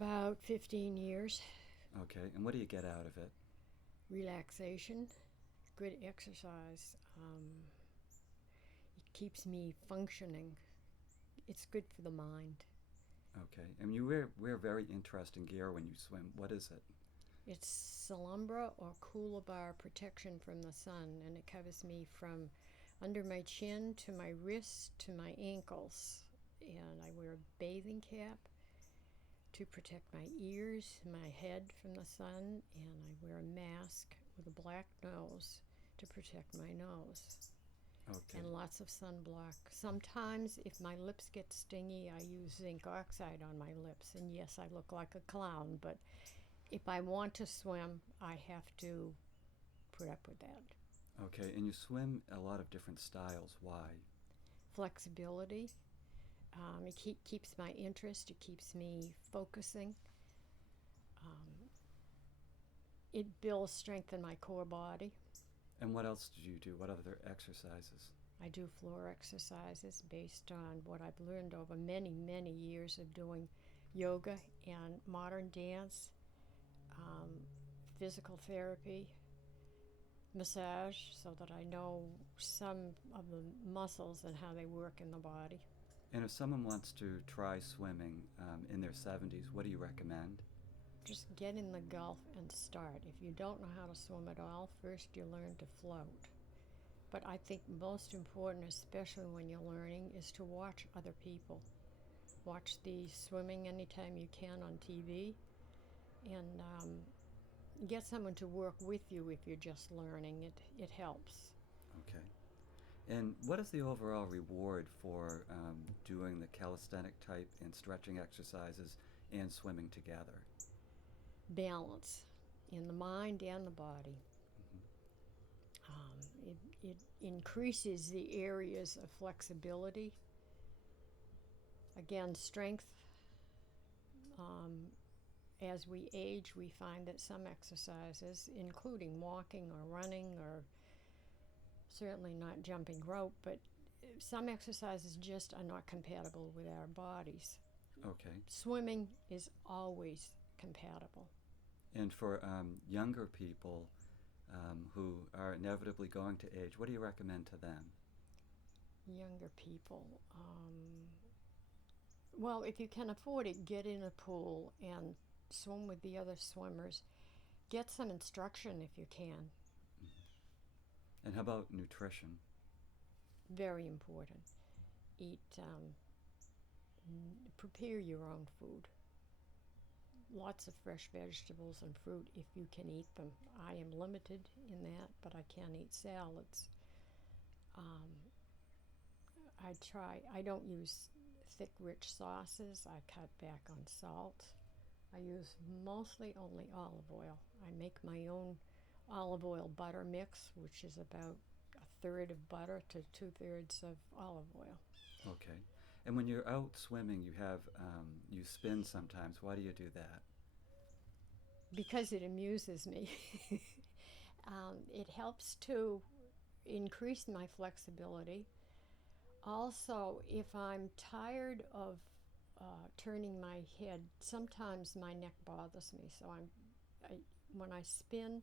about 15 years. Okay, and what do you get out of it? Relaxation, good exercise. It keeps me functioning. It's good for the mind. Okay, and you wear very interesting gear when you swim. What is it? It's Salumbra or Coolabar protection from the sun, and it covers me from under my chin to my wrists to my ankles. And I wear a bathing cap to protect my ears, my head from the sun, and I wear a mask with a black nose to protect my nose. Okay, And lots of sunblock. Sometimes, if my lips get stingy, I use zinc oxide on my lips. And yes, I look like a clown, but if I want to swim, I have to put up with that. okay, and you swim a lot of different styles. Why? Flexibility. It keeps my interest. It keeps me focusing. Um, it builds strength in my core body. And what else do you do? What other exercises? I do floor exercises based on what I've learned over many, many years of doing yoga and modern dance, um, physical therapy, massage, so that I know some of the muscles and how they work in the body. And if someone wants to try swimming in their 70s, what do you recommend? Just get in the Gulf and start. If you don't know how to swim at all, first you learn to float. But I think most important, especially when you're learning, is to watch other people. Watch the swimming anytime you can on TV, and get someone to work with you if you're just learning. It helps. Okay. And what is the overall reward for doing the calisthenic type and stretching exercises and swimming together? Balance in the mind and the body. It increases the areas of flexibility. Again, strength. As we age, we find that some exercises, including walking or running or certainly not jumping rope, but some exercises just are not compatible with our bodies. Okay. Swimming is always compatible. And for younger people who are inevitably going to age, what do you recommend to them? Younger people, well, if you can afford it, get in a pool and swim with the other swimmers. Get some instruction if you can. And how about nutrition? Very important. Eat, prepare your own food. Lots of fresh vegetables and fruit if you can eat them. I am limited in that, but I can eat salads. Um, I don't use thick, rich sauces. I cut back on salt. I use mostly only olive oil. I make my own olive oil butter mix, which is about a third of butter to 2/3 of olive oil. Okay. And when you're out swimming, you have you spin sometimes. Why do you do that? Because it amuses me. It helps to increase my flexibility. Also, if I'm tired of turning my head, sometimes my neck bothers me. So when I spin,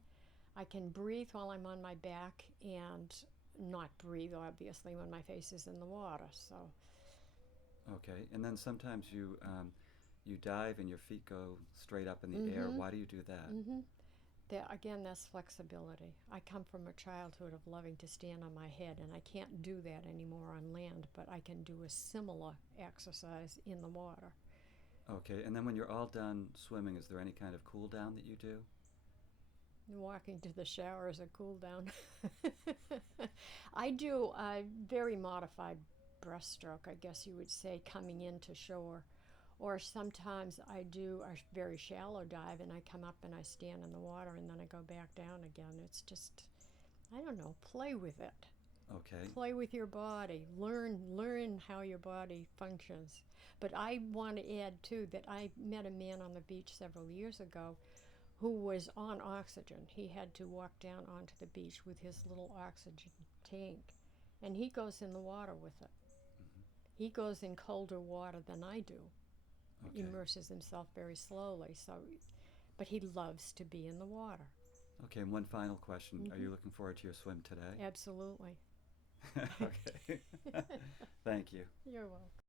I can breathe while I'm on my back and not breathe, obviously, when my face is in the water. So, Okay. And then sometimes you dive and your feet go straight up in the air. mm-hmm, Why do you do that? mm-hmm. There, again, that's flexibility. I come from a childhood of loving to stand on my head, and I can't do that anymore on land, but I can do a similar exercise in the water. Okay. And then when you're all done swimming, is there any kind of cool down that you do? Walking to the shower is a cool down. I do a very modified breaststroke, I guess you would say, coming into shore. Or sometimes I do a very shallow dive and I come up and I stand in the water and then I go back down again. It's just, I don't know, play with it. Okay. Play with your body. Learn how your body functions. But I want to add too that I met a man on the beach several years ago who was on oxygen. He had to walk down onto the beach with his little oxygen tank, and he goes in the water with it. Hmm. He goes in colder water than I do. Okay. immerses himself very slowly. So, but he loves to be in the water. Okay, and one final question. Are Mm-hmm. you looking forward to your swim today? Absolutely. Okay. Thank you. You're welcome.